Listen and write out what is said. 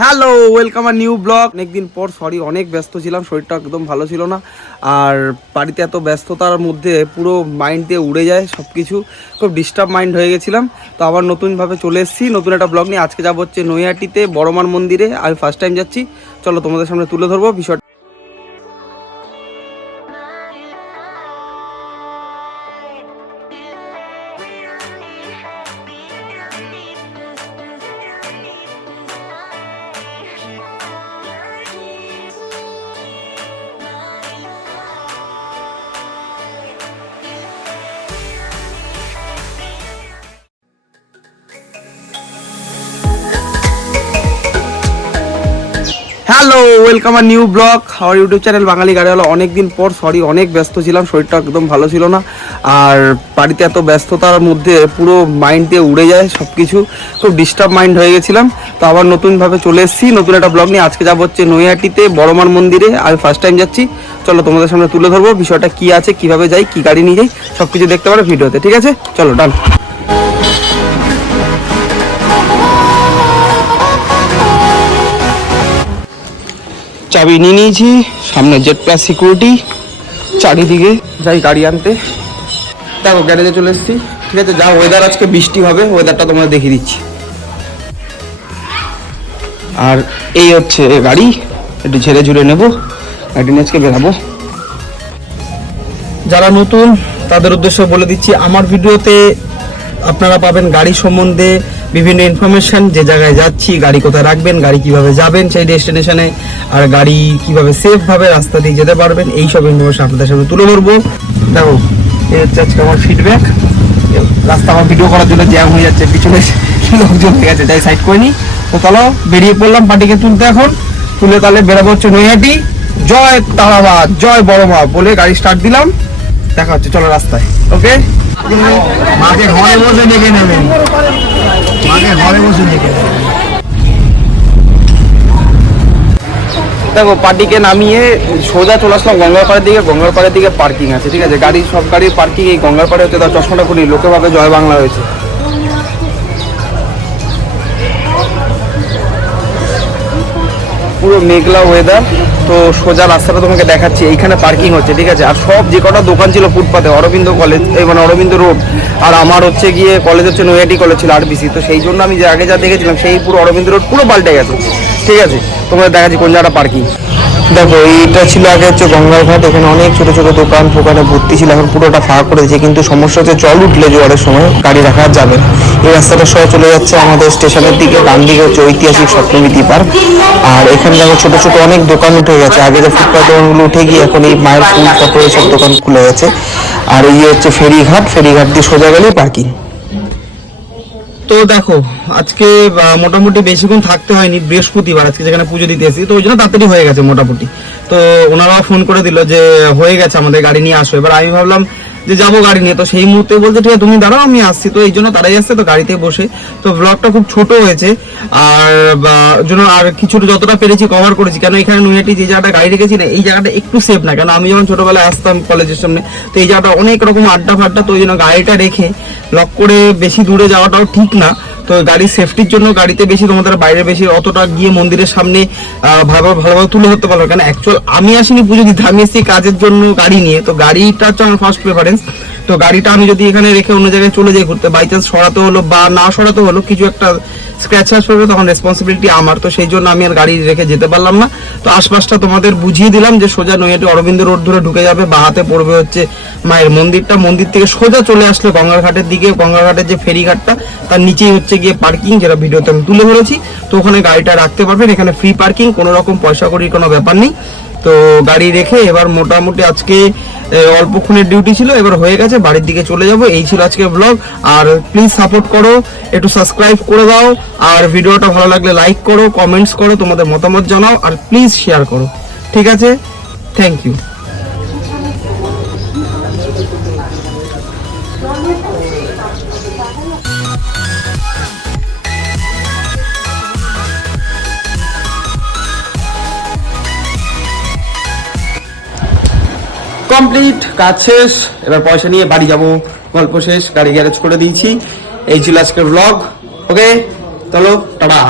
Hello welcome our new blog অনেকদিন পর sorry অনেক ব্যস্ত ছিলাম, শরীরটা একদম ভালো ছিল না। আর বাড়িতে এত ব্যস্ততার মধ্যে পুরো মাইন্ড দিয়ে উড়ে যায় সব কিছু খুব ডিস্টার্ব মাইন্ড হয়ে গেছিলাম। তো আবার নতুনভাবে চলে এসেছি, নতুন একটা ব্লগ নিয়ে। আজকে যাব হচ্ছে নৈহাটিতে বড়মার মন্দিরে। আমি ফার্স্ট টাইম যাচ্ছি। চলো তোমাদের সামনে তুলে ধরবো। বিষয়টা hello welcome our new blog আমার ইউটিউব চ্যানেল বাঙালি গাড়িওয়ালা অনেকদিন পর সরি অনেক ব্যস্ত ছিলাম, শরীরটা একদম ভালো ছিল না। আর বাড়িতে এত ব্যস্ততার মধ্যে পুরো মাইন্ড দিয়ে উড়ে যায় সব কিছু খুব ডিস্টার্ব মাইন্ড হয়ে গেছিলাম। তো আবার নতুনভাবে চলে এসেছি, নতুন একটা ব্লগ নিয়ে। আজকে যাব হচ্ছে নৈহাটিতে, বড়মার মন্দিরে। আমি ফার্স্ট টাইম যাচ্ছি। চলো তোমাদের সামনে তুলে ধরবো, বিষয়টা কি আছে, কীভাবে যাই, কি গাড়ি নিয়ে যাই সব কিছু দেখতে পারো ভিডিওতে, ঠিক আছে? চলো ডান চাবি নিয়ে নিয়েছি, সামনে জেড প্লাস সিকিউরিটি, চারিদিকে যাই গাড়ি আনতে। দেখো, গ্যারেজে চলে এসেছি। ঠিক আছে, যা ওয়েদার আজকে বৃষ্টি হবে ওয়েদারটা তোমরা দেখিয়ে দিচ্ছি। আর এই হচ্ছে গাড়ি, একটু ঝেড়ে ঝুড়ে নেব, গাড়ি নিয়ে আজকে বেরাবো। যারা নতুন, তাদের উদ্দেশ্যে বলে দিচ্ছি, আমার ভিডিওতে আপনারা পাবেন গাড়ি সম্বন্ধে বিভিন্ন ইনফরমেশন যে জায়গায় যাচ্ছি, গাড়ি কোথায় রাখবেন, গাড়ি কীভাবে যাবেন সেই ডেস্টিনেশনে আর গাড়ি কীভাবে সেফ ভাবে রাস্তা দিয়ে যেতে পারবেন, এই সব ইনফরমেশন আপনাদের সামনে তুলে ধরবো। দেখো, এই হচ্ছে আজকে আমার ফিডব্যাক রাস্তা আমার ভিডিও করার জন্য জ্যাম হয়ে যাচ্ছে, পিছনে লোকজন হয়ে গেছে, তাই সাইড করে নি তো চলো, বেরিয়ে পড়লাম পার্টিকে তুলতে এখন। তুলে তাহলে বেরোবো হচ্ছে নৈহাটি। জয় তারাবাদ, জয় বড় মা বলে গাড়ি স্টার্ট দিলাম। দেখা হচ্ছে, চলো রাস্তায় ওকে মাকে ঘরে বসে ডেকে নেবেন মাকে ঘরে বসে ডেকে নেবেন দেখো, পার্টিকে নামিয়ে সোজা চলে আসলাম গঙ্গার পাড়ের দিকে। গঙ্গার পাড়ের দিকে পার্কিং আছে, ঠিক আছে? গাড়ি, সব গাড়ির পার্কিং এই গঙ্গার পাড়ে হচ্ছে তার চশমাটা খুলি লোকে ভাবে জয় বাংলা হয়েছে। পুরো মেঘলা ওয়েদার তো সোজা রাস্তাটা তোমাকে দেখাচ্ছি, এইখানে পার্কিং হচ্ছে, ঠিক আছে? আর সব যে কটা দোকান ছিল ফুটপাতে, অরবিন্দ কলেজ এই মানে অরবিন্দ রোড আর আমার হচ্ছে গিয়ে কলেজ হচ্ছে নৈয়াটি কলেজ ছিল আরবিসি তো সেই জন্য আমি যে আগে যা দেখেছিলাম, সেই পুরো অরবিন্দ রোড পুরো পাল্টে গেছে, ঠিক আছে? তোমাদের দেখাচ্ছি কোন জায়গাটা পার্কিং দেখো, এইটা ছিল আগে হচ্ছে গঙ্গার ঘাট এখানে অনেক ছোট ছোট দোকান ফোকানে ভর্তি ছিল, এখন পুরোটা ফাঁকা করে দিয়েছে, কিন্তু সমস্যা হচ্ছে জল উঠলে জোয়ারের সময় গাড়ি রাখা যাবে। এই রাস্তাটা সহ চলে যাচ্ছে আমাদের স্টেশনের দিকে, ডান দিকে হচ্ছে ঐতিহাসিক স্বপ্নবিধি পার্ক। আর এখানে দেখো ছোট ছোট অনেক দোকান উঠে গেছে, আগে যে ফুটপাত দোকানগুলো উঠে গিয়ে এখন এই মায়ের ফুল ফটো এইসব দোকান খুলে গেছে। আর এই হচ্ছে ফেরিঘাট ফেরিঘাট দিয়ে সোজা গেলেই পার্কিং তো দেখো, আজকে মোটামুটি বেশিক্ষণ থাকতে হয়নি, বৃহস্পতিবার আজকে যেখানে পুজো দিতে এসেছি। তো ওই জন্য তাড়াতাড়ি হয়ে গেছে মোটামুটি। তো ওনারাও ফোন করে দিল যে, হয়ে গেছে, আমাদের গাড়ি নিয়ে আসো। এবার আমি ভাবলাম যে যাব গাড়ি নিয়ে। তো সেই মুহূর্তে বলতে ঠিক আছে, তুমি দাঁড়াও, আমি আসছি। তো এই জন্য তারাই আসছে, তো গাড়িতে বসে। তো ব্লগটা খুব ছোট হয়েছে। আর জন্য আর কিছুটা যতটা পেরেছি কভার করেছি। কেন এখানে নুয়াটি যে জায়গাটা গাড়ি রেখেছি না এই জায়গাটা একটু সেফ না। কেন, আমি যখন ছোটবেলায় আসতাম কলেজের সামনে, তো এই জায়গাটা অনেক রকম আড্ডা ফাড্ডা, তো ওই জন্য গাড়িটা রেখে ব্লক করে বেশি দূরে যাওয়াটাও ঠিক না। তো গাড়ির সেফটির জন্য গাড়িতে বেশি তোমাদের বাইরে বেশি অতটা গিয়ে মন্দিরের সামনে ভালোভাবে ভালোভাবে তুলে ধরতে পারবে কারণ অ্যাকচুয়াল আমি আসিনি পুজো দিতে, আমি এসেছি কাজের জন্য গাড়ি নিয়ে। তো গাড়িটা হচ্ছে আমার ফার্স্ট প্রেফারেন্স তো গাড়িটা আমি যদি এখানে রেখে অন্য জায়গায় চলে যাই ঘুরতে বাই চান্স সরাতে হলো বা না সরাতে হলো, কিছু একটা স্ক্র্যাচ আসবে তখন রেসপন্সিবিলিটি আমার। তো সেই জন্য আমি আর গাড়ি রেখে যেতে পারলাম না। তো আশপাশটা তোমাদের বুঝিয়ে দিলাম যে সোজা নৈহাটি অরবিন্দ রোড ধরে ঢুকে যাবে, বা হাতে পড়বে হচ্ছে মায়ের মন্দিরটা। মন্দির থেকে সোজা চলে আসলে গঙ্গার ঘাটের দিকে গঙ্গার ঘাটের যে ফেরিঘাটটা, তার নিচেই হচ্ছে গিয়ে পার্কিং যেটা ভিডিওতে আমি তুলে ধরেছি। তো ওখানে গাড়িটা রাখতে পারবেন, এখানে ফ্রি পার্কিং কোনো রকম পয়সা করির কোনো ব্যাপার নেই। তো গাড়ি রেখে এবার মোটামুটি আজকে অল্পক্ষণের ডিউটি ছিল, এবার হয়ে গেছে, বাড়ির দিকে চলে যাব, এই ছিল আজকে ব্লগ আর প্লিজ সাপোর্ট করো, একটু সাবস্ক্রাইব করে দাও, আর ভিডিওটা ভালো লাগলে লাইক করো কমেন্টস করো, তোমাদের মতামত জানাও, আর প্লিজ শেয়ার করো। ঠিক আছে? থ্যাংক ইউ কমপ্লিট কাজ শেষ, এবার পয়সা নিয়ে বাড়ি যাব। গল্প শেষ, গাড়ি গ্যারেজ করে দিয়েছি। এই ছিল আজকের ব্লগ ওকে চলো, টাটা।